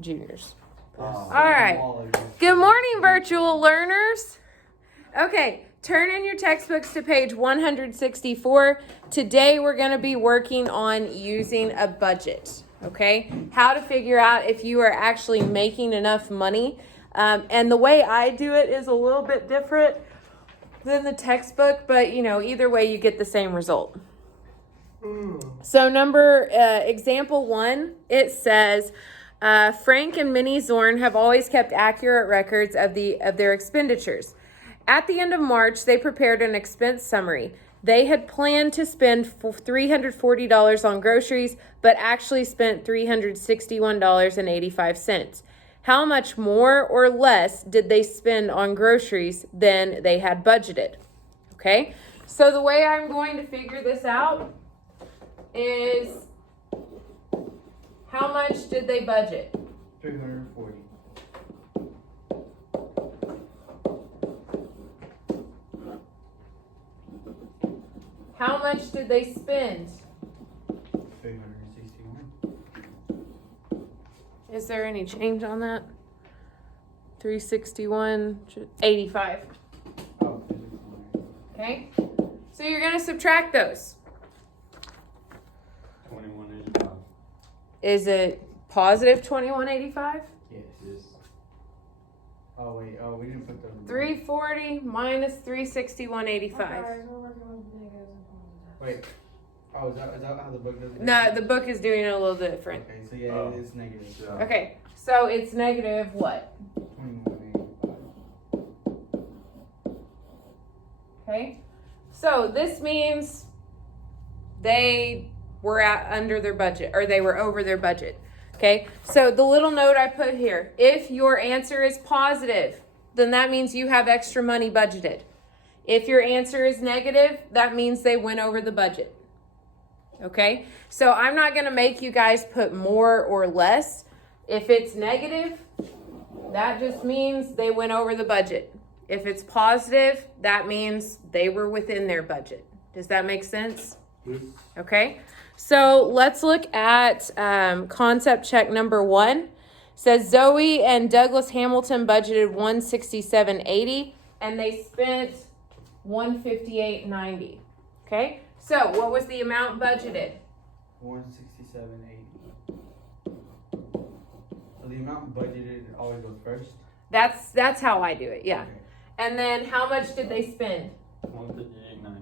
juniors. Oh. All right. Good morning, virtual learners. Okay, turn in your textbooks to page 164. Today we're going to be working on using a budget, okay? How to figure out if you are actually making enough money. And the way I do it is a little bit different than the textbook, but either way you get the same result. So example 1, it says, Frank and Minnie Zorn have always kept accurate records of their expenditures. At the end of March, they prepared an expense summary. They had planned to spend $340 on groceries, but actually spent $361.85. How much more or less did they spend on groceries than they had budgeted? Okay, so the way I'm going to figure this out is, how much did they budget? 340. How much did they spend? 361. Is there any change on that? 361.85. Oh, 361. Okay, so you're going to subtract those. 2185. Is it positive 21.85? Yes. Oh, wait. Oh, we didn't put the... 340 minus 361.85. Wait. Oh, is that how the book does it? No, the book is doing it a little different. Okay, so yeah, Oh. it's negative. Yeah. Okay, so it's negative what? 2185. Okay, so this means they were under their budget, or they were over their budget. Okay, so the little note I put here, if your answer is positive, then that means you have extra money budgeted. If your answer is negative, that means they went over the budget. Okay, so I'm not going to make you guys put more or less. If it's negative, that just means they went over the budget. If it's positive, that means they were within their budget. Does that make sense? Yes. Okay, so let's look at concept check number 1. It says Zoe and Douglas Hamilton budgeted $167.80 and they spent $158.90. Okay, so what was the amount budgeted? 167.80. So the amount budgeted always goes first? That's how I do it, yeah. Okay. And then how much did they spend? 15890.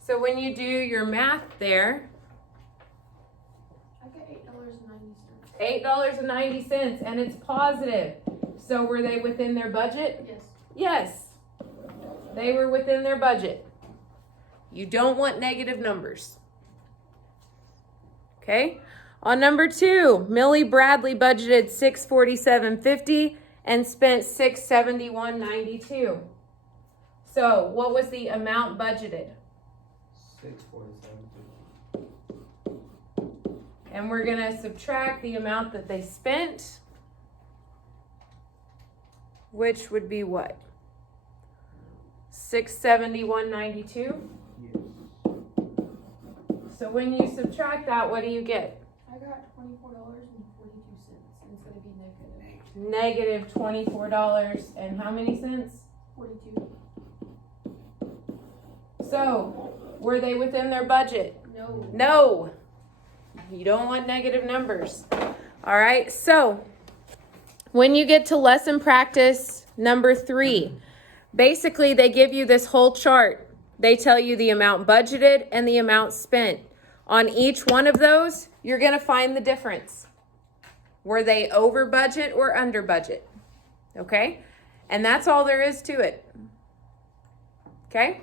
So when you do your math there, I got $8.90. $8.90, and it's positive. So were they within their budget? Yes. Yes, they were within their budget. You don't want negative numbers. Okay, on number 2, Millie Bradley budgeted $647.50 and spent $671.92. So what was the amount budgeted? 647. And we're gonna subtract the amount that they spent, which would be what? $671.92. Yes. So when you subtract that, what do you get? I got $24.42, and it's gonna be negative. Negative $24 and how many cents? 42. So were they within their budget? No. No. You don't want negative numbers. All right, so when you get to lesson practice number 3, basically they give you this whole chart. They tell you the amount budgeted and the amount spent. On each one of those, you're going to find the difference. Were they over budget or under budget? Okay? And that's all there is to it. Okay?